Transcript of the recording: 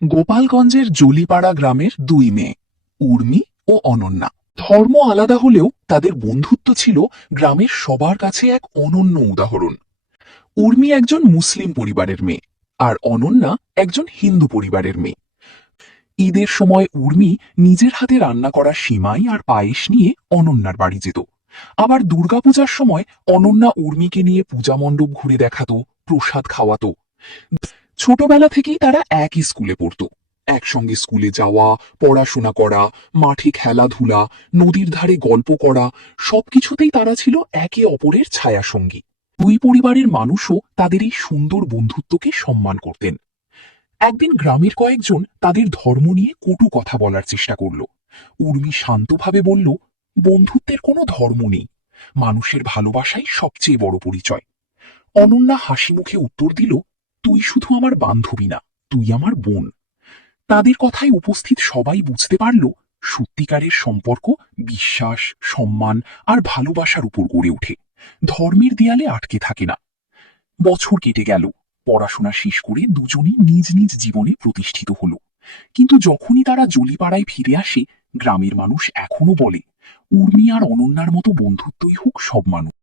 গোপালগঞ্জের জলিপাড়া গ্রামের দুই মেয়ে, উর্মি ও অনন্যা। ধর্ম আলাদা হলেও তাদের বন্ধুত্ব ছিল গ্রামের সবার কাছে এক অনন্য উদাহরণ। উর্মি একজন মুসলিম পরিবারের মেয়ে, আর অনন্যা একজন হিন্দু পরিবারের মেয়ে। ঈদের সময় উর্মি নিজের হাতে রান্না করা সিমাই আর পায়েস নিয়ে অনন্যার বাড়ি যেত। আবার দুর্গাপূজার সময় অনন্যা উর্মিকে নিয়ে পূজা মণ্ডপ ঘুরে দেখাতো, প্রসাদ খাওয়াতো। ছোটবেলা থেকেই তারা একই স্কুলে পড়তো। একসঙ্গে স্কুলে যাওয়া, পড়াশোনা করা, মাঠে খেলাধুলা, নদীর ধারে গল্প করা, সবকিছুতেই তারা ছিল একে অপরের ছায়াসঙ্গী। দুই পরিবারের মানুষও তাদের এই সুন্দর বন্ধুত্বকে সম্মান করতেন। একদিন গ্রামের কয়েকজন তাদের ধর্ম নিয়ে কটু কথা বলার চেষ্টা করল। উর্মি শান্তভাবে বলল, বন্ধুত্বের কোনো ধর্ম নেই, মানুষের ভালোবাসাই সবচেয়ে বড় পরিচয়। অনন্যা হাসি মুখে উত্তর দিল, তুই শুধু আমার বান্ধবী না, তুই আমার বোন। তাদের কথায় উপস্থিত সবাই বুঝতে পারল, সত্যিকারের সম্পর্ক বিশ্বাস, সম্মান আর ভালোবাসার উপর গড়ে ওঠে, ধর্মের দেয়ালে আটকে থাকে না। বছর কেটে গেল, পড়াশোনা শেষ করে দুজনই নিজ নিজ জীবনে প্রতিষ্ঠিত হলো। কিন্তু যখনই তারা জলিপাড়ায় ফিরে আসে, গ্রামের মানুষ এখনো বলে, উর্মি আর অনন্যার মতো বন্ধুত্বই হোক সব মানুষ।